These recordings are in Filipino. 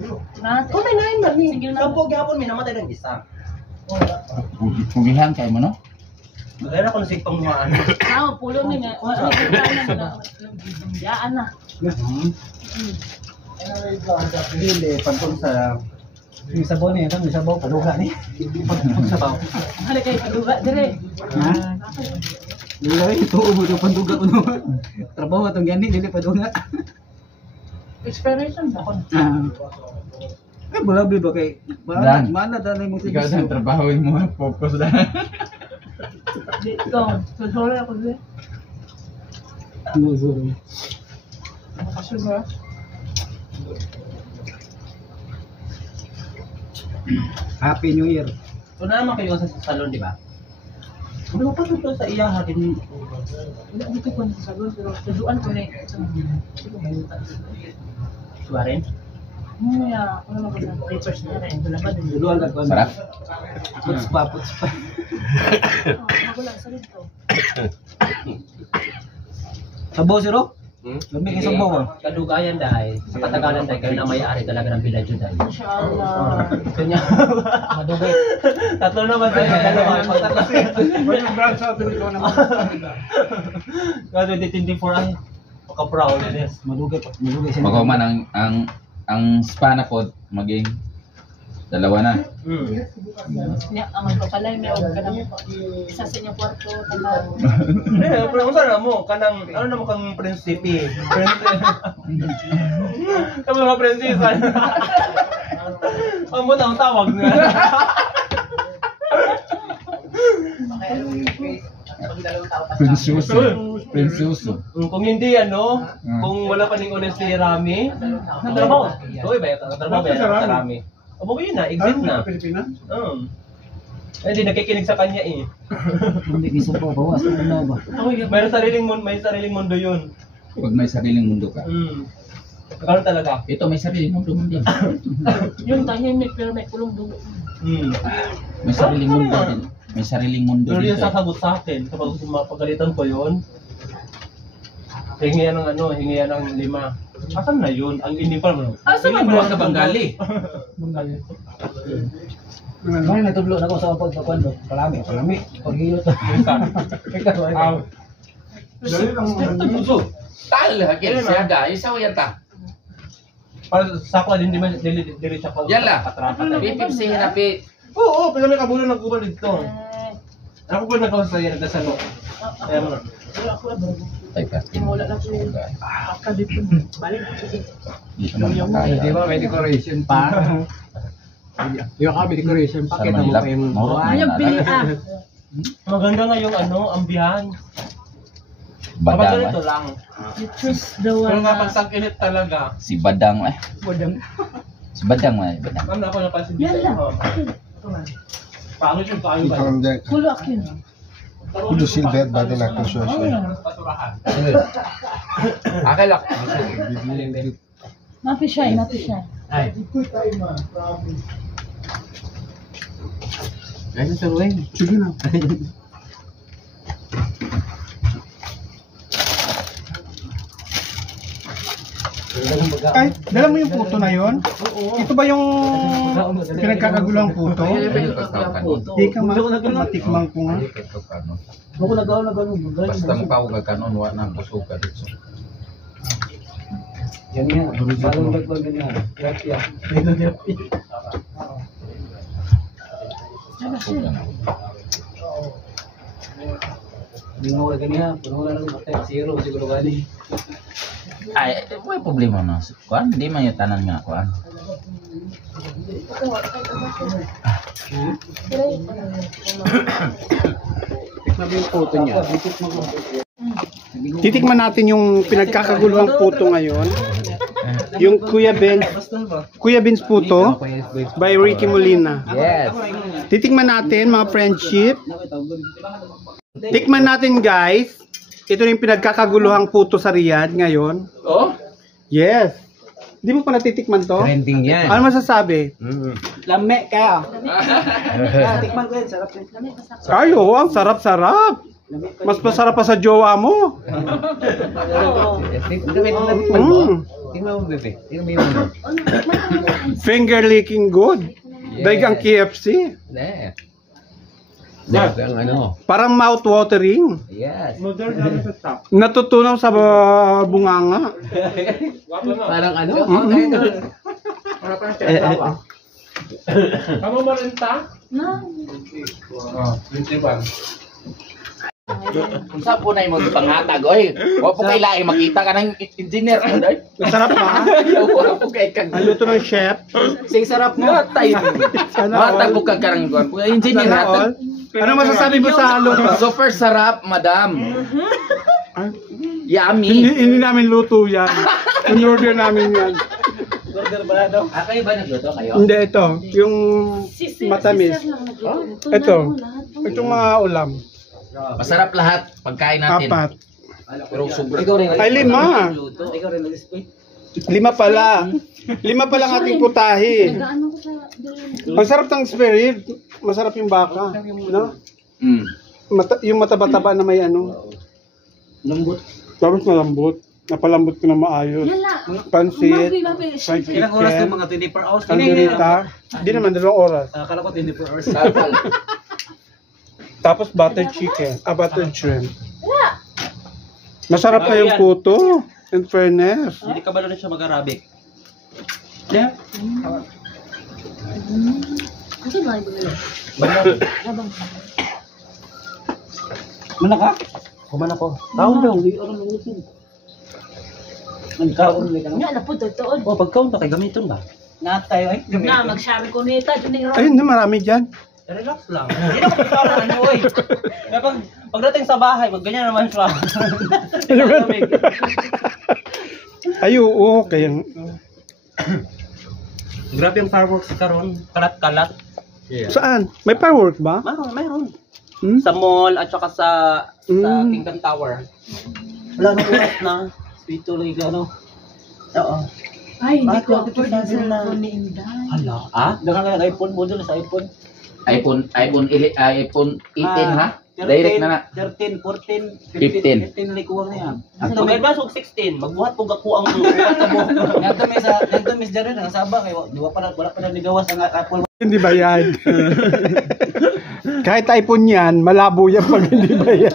Kung may nain man ni. Sampo gyapon may namatay ng isa. Pugihan kay mo no? Magana ko sa pangmuhaan. Pulo ni nga. Yaan na. Hindi pagpun sa yung sabaw niya, yung sabaw paduga ni. Pag sabaw. Hala kay paduga dire. Dili ito ubo do paduga kuno. Trabaho atong gani dili paduga. Expiration ba kon? Bulabi ba kay mana danay mo ikaw sa trabaho mo focus na. Dito, sorry ako dire. No, sorry. Kasi ba? Happy New Year. So naman kayo sa salon, di ba? Ano pa ito sa iya hatin? Hindi ko sa salon pero tuduan ko ni. Suwarin? Ano naman ko sa papers na rin. Wala ba din? Tuduan ka ko. Sarap. Puts pa. Magulang sa dito. Sabaw siro? Lumig yung sabaw mo? Kadugayan dahil sa katagalan dahil kayo na may-ari talaga ng Village dahil. Inshallah. Kanya. Madugay. Tatlo naman sa'yo. Dalawa. Pagtatlo sa'yo. Yung branch sa ito ikaw naman. Kasi 2024 ay pagka-proud. Madugay siya. Magaman ang spa na po maging dalawa na. Nya aman ko pala may og kanang isa sa inyong kwarto kanang. Pero kung saan mo kanang ano naman kang prinsipe. Kamo mga prinsesa. Ang mo tawag tawag nga. Prinsuso. Kung hindi kung wala pa ning honest si Rami, trabaho. Oy, ba trabaho ba sa Rami? Abo yun na, exit na. Pilipinas? Hindi nakikinig sa kanya eh. Hindi isa pa bawas na ba? May sariling mundo yun. Pag may sariling mundo ka. Karon talaga. Ito may sariling mundo din. Yung tahimik pero may kulong dugo. May sariling mundo din. May sariling mundo Pero din. yung sasagot sa akin, kapag mapagalitan ko yun, hingi yan ng 5. Asan na yun? Ang hindi pa naman. Asa man Buwan ka Bengali. May natudlo na ko sa pagkakuan do. Palami. Paghilot. Dali lang mo. Tal hakil siya guys. Sao yata? Para sa ako din dili siya ko. Yala. Katrapa. Pipip si hirapi. Oo, pero may kabulan ng kuban dito. Ako pa nagkasaya nagkasalo. Kaya mo. Wala ko ba? Ay pati. Wala na ko. Ka dito. Balik. Di ba may decoration pa? Yung kami decoration pa kita mo pa yung Ayaw bili Maganda nga yung ambihan. Kapag Badang ganito lang. You choose the Pero one. nga pag tag-init talaga. Si Badang Si Badang Badang. Ma'am na ako napansin Yan lang. Pangit yung kayo ba? Kulo akin. Kulo silver ba din ako siya? Basurahan. Akala. Napi siya. Ay. Ganun sa way. Sige na. Ay, dala mo yung puto na yon? Ito ba yung pinagkakagulong puto? Di ka matikman ko nga. Ako nagaw. Basta mukha ka kanon wa nang busuka dito. Yan nga. Balong nagpag ganyan. Gracia. Hindi mo ka ganyan. Puno wala nang matay. Zero siguro gani. Ay, may problema na. Kuan, di man yung tanan nga kuan. Tikman mo yung puto niya. Titikman natin yung pinagkakagulong puto ngayon. Yung Kuya Ben's puto by Ricky Molina. Yes. Titikman natin mga friendship. Tikman natin guys. Ito yung pinagkakaguluhang puto sa Riyadh ngayon. Oh? Yes. Di mo pa natitikman to? Trending yan. Ano masasabi? Lame kaya. Tikman ko yan, sarap yan. Ayo, ang sarap-sarap. Mas masarap pa sa jowa mo. Tingnan mo, bebe. Tingnan mo. Finger licking good. Daig ang KFC. Ne. Yes, ang ano. Parang mouth watering. Yes. Natutunaw sa bunganga. Parang ano? Kamu merintah? Na. Kung saan po na yung panghatag, oy. Huwag po kailangan makita ka ng engineer. Masarap pa. Huwag po kayo kang... Ang luto ng chef. Sing sarap mo. Matay. Matay po kang karang engineer. Sana all. Ano masasabi mo sa luto? Super sarap, madam. Yummy. Hindi namin luto yan. In-order namin yan. Kayo ba nagluto kayo? Hindi, ito. Yung matamis. Ito. Ito. Itong mga ulam. Masarap lahat pagkain natin. 4. Pero sobrang... Ay, 5. Ikaw rin nag-split. 5 pala. 5 pala ang ating putahe. Nag-ano ko sa... Ang sarap ng spirit. Masarap yung baka. No? Mm. Yung mataba-taba na may ano. Lambot. Tapos malambot. Napalambot ko na maayos. Yala. Pansit. Mabi. Fried Ilang oras chicken. to mga 24 hours? Kaldereta. Hindi naman, 2 oras. Akala ko 24 hours. Tapos butter chicken. Butter shrimp. Masarap na yung puto. In fairness. Hindi ka ba na siya mag-Arabic? Yeah. Kasi ba ibo nila? Abang. Mana ka? Kumana ko. Taon daw, hindi ako nalusin. Nagkaon ulit ka na. Nga na po totoo. O, pagkaon ta kay gamiton ba? Na tayo ay. Na magsabi ko nita dun Ayun na, marami dyan. Relax lang. Hindi na magkakaroon ano oy. Kapag pagdating sa bahay, magganyan naman siya. Ay, oo. Kaya, Grabe yung fireworks karon, kalat-kalat. saan? May fireworks ba? Mayroon. Hmm? Sa mall at saka sa Mm. Kingdom Tower. Wala nang oras na. Sweet tuloy ka ano. Oo. Ay, hindi Bakit ko wag afford ito yung sila? cellphone ni Inday. Hala. Ah? Dakan ka ng iPhone model sa iPhone. iPhone 18 ha? Direct na na. 13, 14, 15. 15 likuwang na yan. Ang Ato may tumay ba 16? Magbuhat po gaku ang ugat mo. Nagto may dere ang Sabah kay wala pa na ligawas ang Apple. Hindi bayad. Kahit iPhone yan, malabo yan pag hindi bayad.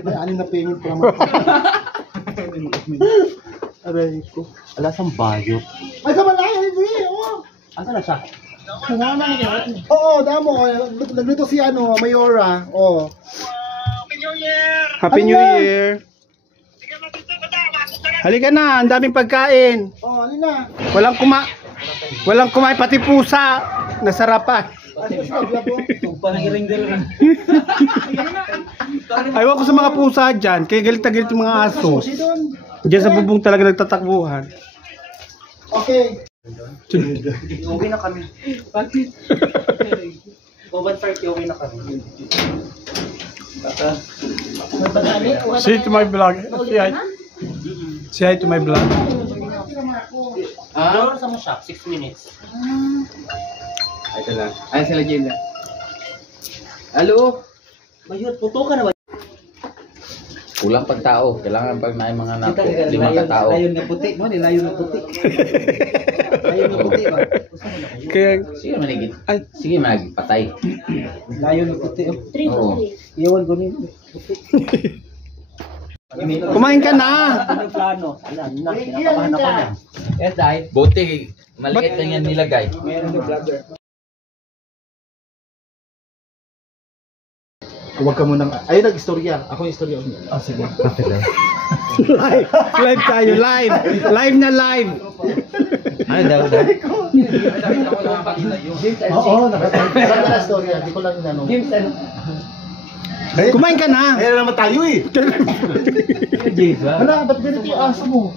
May anin na payment pa naman. Aray ko. Alas ang bayo. Ay, sa malaya, hindi. Oo. Asa na siya? Oo, damo. Nagluto si ano, Mayora. Oo. Happy New Year. Halika na, ang daming pagkain. Oo, ano na. Walang kumain pati pusa. Nasarapan. Ay, sa labo. Panagiring din. Ayaw ko sa mga pusa dyan. Kaya galit na galit yung mga aso. Si Don. Diyan sa bubong talaga nagtatakbuhan. Okay. Uwi na kami. Bakit? Oven party, uwi na kami. Say to my vlog. Say hi to my vlog. Ano oras mo siya? 6 minutes. Ito lang. Ay, sila Gina. Hello? Bayot, puto ka na ba? Kulang pag tao. Kailangan pag may mga napo. 5 katao. Layon na puti mo, nilayon na puti. Layon na puti ba? Kaya, Sige manigit. ay, Sige manigit. Patay. Layon na puti. Oo. Iwan ko niyo. kumain ka na. Ano yung plano? Alam na, kinakabahan ako na. Yes, dai. Buti. Maliit lang yan nilagay. Meron yung vlogger. Huwag ka munang... Ay, nag-istorya. Ako yung istorya. Ah, sige. Live. Live tayo. Live. Live na live. Ano daw? Oo, nakasarap na istorya. Hindi ko lang inano. Kumain ka na. Kaya naman tayo eh. Hala, ba't ganito yung aso mo?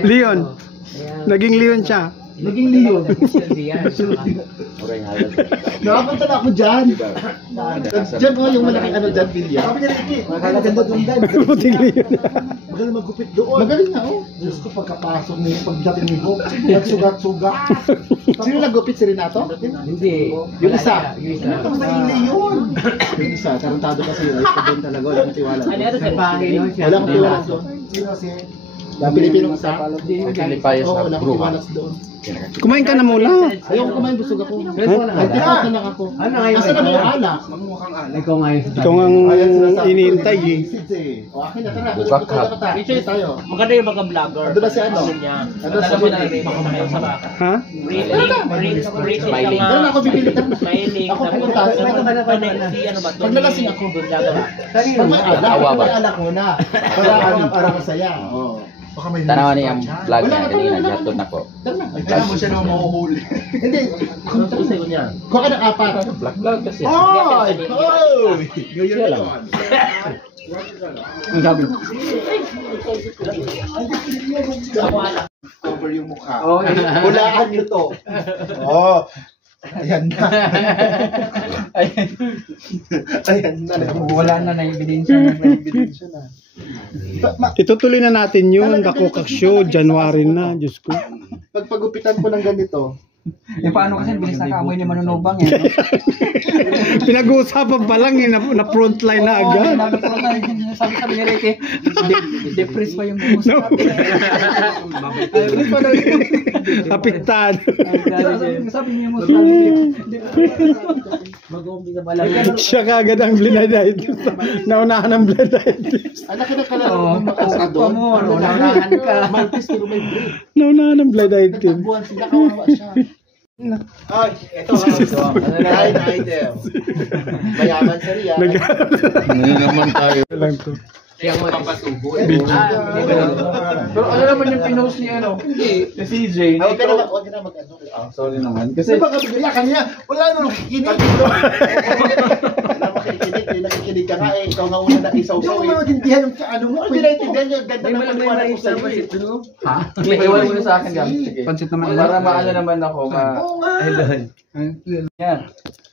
Leon. Naging Leon siya. Naging Leo. Nakapunta na ako dyan. Dyan mo yung malaking ano dyan, Pilya. Sabi niya Ricky, maganda doon dyan. Puting Leon. Magaling magupit doon. Magaling na oh. Diyos ko pagkapasok niya, pagdating ko, nagsugat-sugat. Sino nagupit? Si Renato? Hindi. Yung isa. Ano maingay yun? Yung isa, tarantado kasi. Ay, pa doon talaga. Wala akong tiwala. Ano yan? Sa bahay no? Wala akong tiwala doon. Sino si... Pilipino isa? Nagkilipayo sa Oo, gruha. nakatimanas doon. Kumain ka na muna. Ayoko kumain, busog ako. Huh? Nagtikot na lang ako. Asa na ba yung alak? Ikaw ngayon. Ikaw ang iniintay eh. O akin na, tara. Bukak Bukak hap. na tayo. Picture tayo. Maganda yung mga vlogger. Ando na si ano? Ando sa Alam mo na natin, baka kayo sa baka. Ha? Smiling. Pero na ako bibili. Smiling. Ako pupunta. Si ano ba? Pag nalasing ako, doon gagawa. pag may alak, Awa ba? may alak muna. Para masaya. Oo. Tanawan niya ang vlog niya kanina, gatod na ko. Tara na. Kaya mo siya naman mahuhuli. Hindi. Ano sa isayon niya? Kuha ka ng apat. Vlog kasi. Oy! Oy! Ngayon lang. Ang sabi. Cover yung mukha. Oo, Hulaan nyo to. Oh. Ayan na. Ayan na. wala na ebidensya na. Itutuloy na natin yun. Kakukak show. January na. Diyos ko. Pagpagupitan ko ng ganito. Eh paano kasi bilis na kamoy ni Manunubang eh. No? Pinag-uusapan pa lang eh. Na frontline na agad. Sabi ni Ricky, depress pa yung buhos. No. Apiktado. Sabi niya mo, Siya kagad ang bliniditis. Naunahan ang bliniditis. Anak na ka lang. pa mo, naunahan ka. Martis pero may break. Naunahan ang bliniditis. Nagtabuhan sila, kawawa siya. Ay, ito ha. Line item. Mayaman sa riyan. Hindi naman tayo. Lang to. Kaya mo papasubo. Pero ano naman yung pinost ni ano? Hindi. Si CJ. Huwag ka na mag-ano. Sorry naman. Kasi Kasi baka bigla kanya, wala nang nakikinig dito. Wala makikinig, may nakikinig ka nga eh. Ikaw nga una na isaw-saw eh. Hindi mo maintindihan yung ano mo. Hindi naintindihan yung ganda ng pagkuhan ko sa iyo eh. Ha? iwan mo na sa akin gam. Sige. Pansit naman. Para maano naman ako. Oo nga. Yan.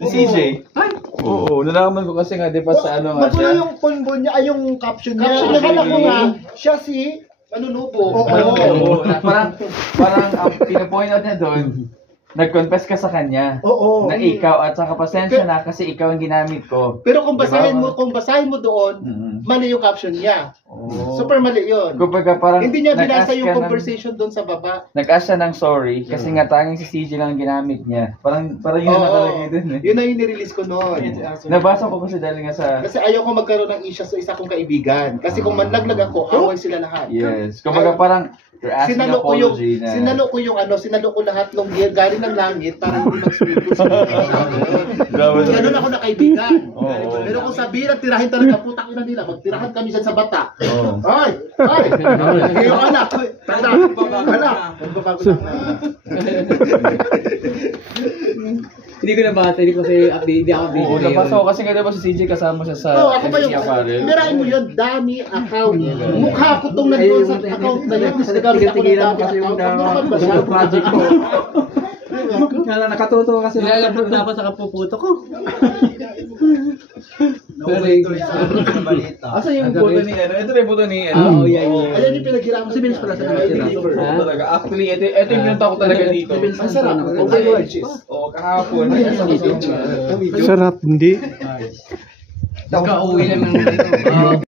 Si CJ. Oo, nalaman ko kasi nga di ba sa ano nga Magulo siya. yung combo niya, ay yung caption niya. Caption niya, kala ko nga, siya si Manunubo. Oo. Parang ang pinapoint out niya doon, nag-confess ka sa kanya. Oo. Na ikaw at saka pasensya na kasi ikaw ang ginamit ko. Pero kung basahin Diba? mo doon, Mhm. mali yung caption niya. Oo. Super mali yun. Kumbaga parang Hindi niya binasa nag-ask yung ka ng- conversation doon sa baba. Nag-ask siya ng sorry kasi nga tanging si CJ lang ang ginamit niya. Parang yun Oo. nakalagay dun eh. Yun na yung nirelease ko noon. Nabasa ko kasi dahil nga sa... Kasi ayoko magkaroon ng issue sa isa kong kaibigan. Kasi kung manlaglag ako, away sila lahat. Yes. Kumbaga parang you're asking Sinalo ko yung apology na... sinalo ko lahat ng galing ng langit para hindi mag-sweet. Ganun ako na kaibigan. Oo. Pero kung sabihin at tirahin talaga, putang ina nila, magtirahan kami dyan sa bata. Oo. Ay! Ay! Yung anak! Anak! Magbabago lang na. Hindi ko nabasa, hindi ko kasi update, hindi ako update. Oo, nabasa ko kasi nga diba si CJ kasama siya sa Oo, ako pa yung, MC Apparel. birahin mo yun, dami account. Mukha ko tong nandun sa account na yun. Kasi nagamit ako ng Tigilan dami kasi yung account. Ano naman ba siya? project ko. Kaya nakatuto kasi. Nilalabot dapat sa kapuputo ko. Sorry. Asa yung photo ni ano? Ito ba yung photo ni ano? Oo, yan. Ayan yung pinaghirapan. Kasi bilis pala sa deliver. Talaga. Actually, ito yung pinunta ko talaga dito. Ang sarap. Overlord. Oo, kahapon. Sarap. Hindi. Nagka-uwi lang ng